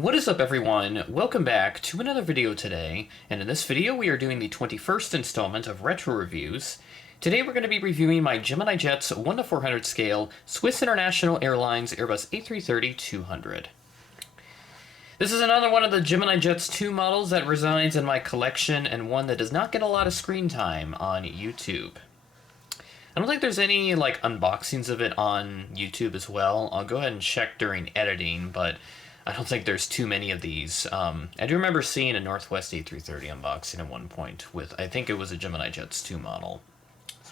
What is up, everyone? Welcome back to another video today, and in this video we are doing the 21st installment of Retro Reviews. Today we're going to be reviewing my Gemini Jets 1-400 scale Swiss International Airlines Airbus A330-200. This is another one of the Gemini Jets 2 models that resides in my collection, and one that does not get a lot of screen time on YouTube. I don't think there's any unboxings of it on YouTube as well. I'll go ahead and check during editing, but I don't think there's too many of these. I do remember seeing a Northwest A330 unboxing at one point with, I think it was a Gemini Jets 2 model.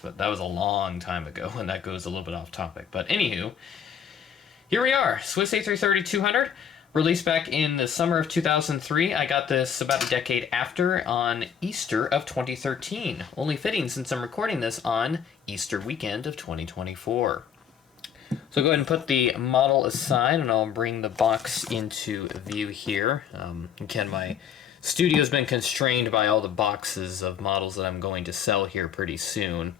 But that was a long time ago, and that goes a little bit off topic. But anywho, here we are, Swiss A330-200, released back in the summer of 2003. I got this about a decade after, on Easter of 2013. Only fitting since I'm recording this on Easter weekend of 2024. So go ahead and put the model aside, and I'll bring the box into view here. Again, my studio's been constrained by all the boxes of models that I'm going to sell here pretty soon.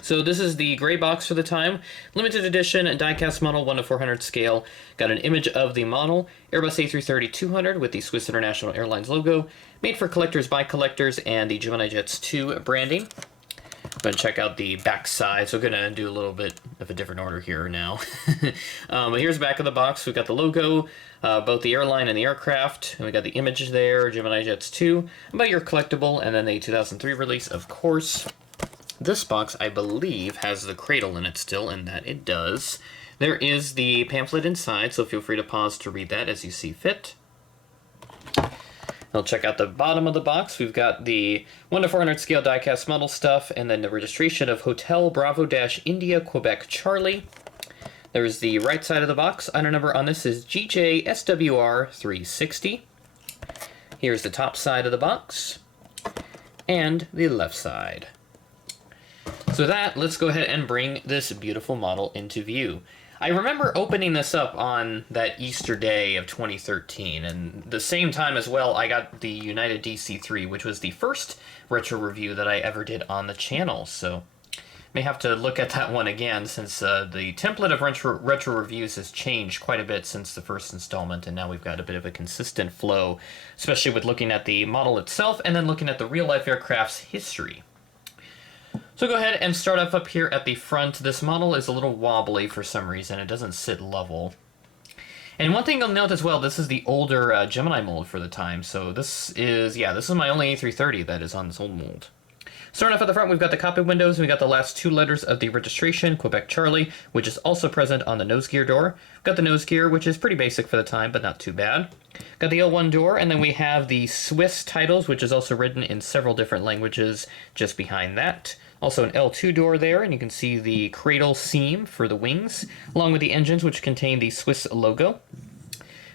So this is the gray box for the time, limited edition die-cast model 1-400 scale. Got an image of the model, Airbus A330-200 with the Swiss International Airlines logo, made for collectors by collectors, and the Gemini Jets 2 branding. Go ahead and check out the back side. So I'm going to do a little bit of a different order here now. But here's the back of the box. We've got the logo, both the airline and the aircraft. And we got the image there, Gemini Jets 2, about your collectible, and then the 2003 release, of course. This box, I believe, has the cradle in it still, and that it does. There is the pamphlet inside, so feel free to pause to read that as you see fit. We'll check out the bottom of the box. We've got the 1-400 scale die-cast model stuff, and then the registration of Hotel Bravo-India Quebec Charlie. There's the right side of the box. Item number on this is GJSWR360. Here's the top side of the box, and the left side. So with that, let's go ahead and bring this beautiful model into view. I remember opening this up on that Easter day of 2013, and the same time as well, I got the United DC-3, which was the first retro review that I ever did on the channel, so may have to look at that one again, since the template of retro reviews has changed quite a bit since the first installment, and now we've got a bit of a consistent flow, especially with looking at the model itself, and then looking at the real-life aircraft's history. So go ahead and start off up here at the front. This model is a little wobbly for some reason. It doesn't sit level. And one thing you'll note as well, this is the older Gemini mold for the time. So this is my only A330 that is on this old mold. Starting off at the front, we've got the cockpit windows, and we've got the last two letters of the registration, Quebec Charlie, which is also present on the nose gear door. We've got the nose gear, which is pretty basic for the time, but not too bad. Got the L1 door, and then we have the Swiss titles, which is also written in several different languages just behind that. Also an L2 door there, and you can see the cradle seam for the wings, along with the engines, which contain the Swiss logo.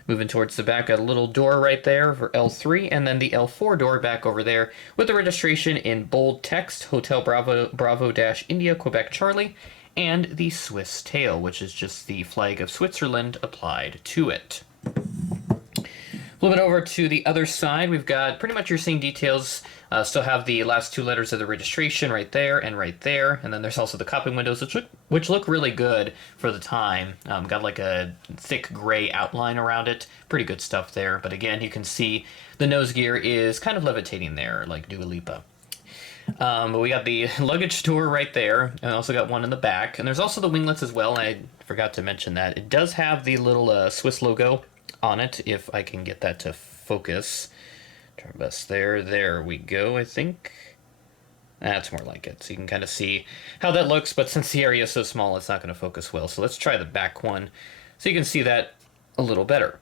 Moving towards the back, got a little door right there for L3, and then the L4 door back over there with the registration in bold text, Hotel Bravo-India Quebec Charlie, and the Swiss tail, which is just the flag of Switzerland applied to it. Flipping over to the other side, we've got pretty much your same details. Still have the last two letters of the registration right there, and then there's also the cockpit windows, which look really good for the time. Got like a thick gray outline around it. Pretty good stuff there, but again, you can see the nose gear is kind of levitating there, like Dua Lipa. But we got the luggage door right there, and also got one in the back. And there's also the winglets as well, and I forgot to mention that. It does have the little Swiss logo on it, if I can get that to focus. Try my best there. There we go, I think. That's more like it. So you can kind of see how that looks, but since the area is so small, it's not going to focus well. So let's try the back one so you can see that a little better.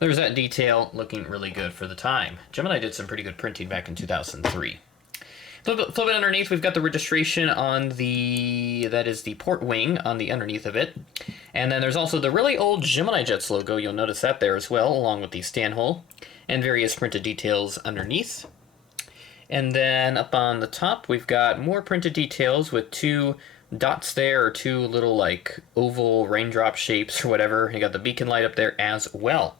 There's that detail looking really good for the time. Gemini did some pretty good printing back in 2003. Flip it underneath, we've got the registration on that is the port wing on the underneath of it. And then there's also the really old Gemini Jets logo, you'll notice that there as well, along with the stand hole, and various printed details underneath. And then up on the top, we've got more printed details with two dots there, or two little like oval raindrop shapes or whatever. You got the beacon light up there as well.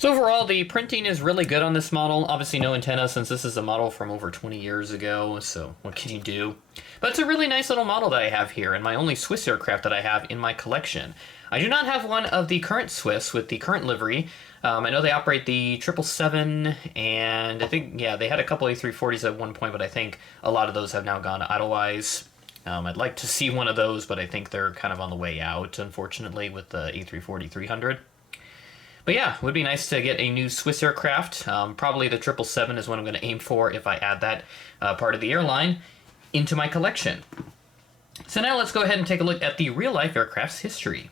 So overall, the printing is really good on this model. Obviously no antenna since this is a model from over 20 years ago, so what can you do? But it's a really nice little model that I have here, and my only Swiss aircraft that I have in my collection. I do not have one of the current Swiss with the current livery. I know they operate the 777, and I think, yeah, they had a couple A340s at one point, but I think a lot of those have now gone idlewise. I'd like to see one of those, but I think they're kind of on the way out, unfortunately, with the A340-300. But yeah, it would be nice to get a new Swiss aircraft. Probably the 777 is what I'm going to aim for if I add that part of the airline into my collection. So now let's go ahead and take a look at the real-life aircraft's history.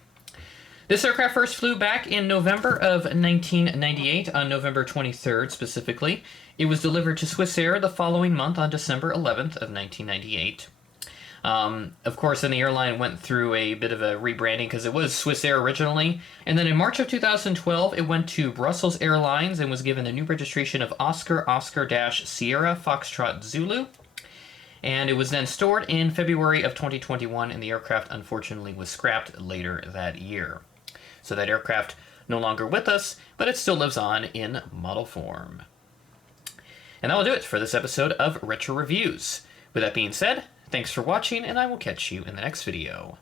This aircraft first flew back in November of 1998, on November 23rd specifically. It was delivered to Swiss Air the following month on December 11th of 1998. Of course, then the airline went through a bit of a rebranding because it was Swiss Air originally. And then in March of 2012, it went to Brussels Airlines and was given a new registration of Oscar-Sierra Foxtrot Zulu. And it was then stored in February of 2021, and the aircraft unfortunately was scrapped later that year. So that aircraft no longer with us, but it still lives on in model form. And that will do it for this episode of Retro Reviews. With that being said, thanks for watching, and I will catch you in the next video.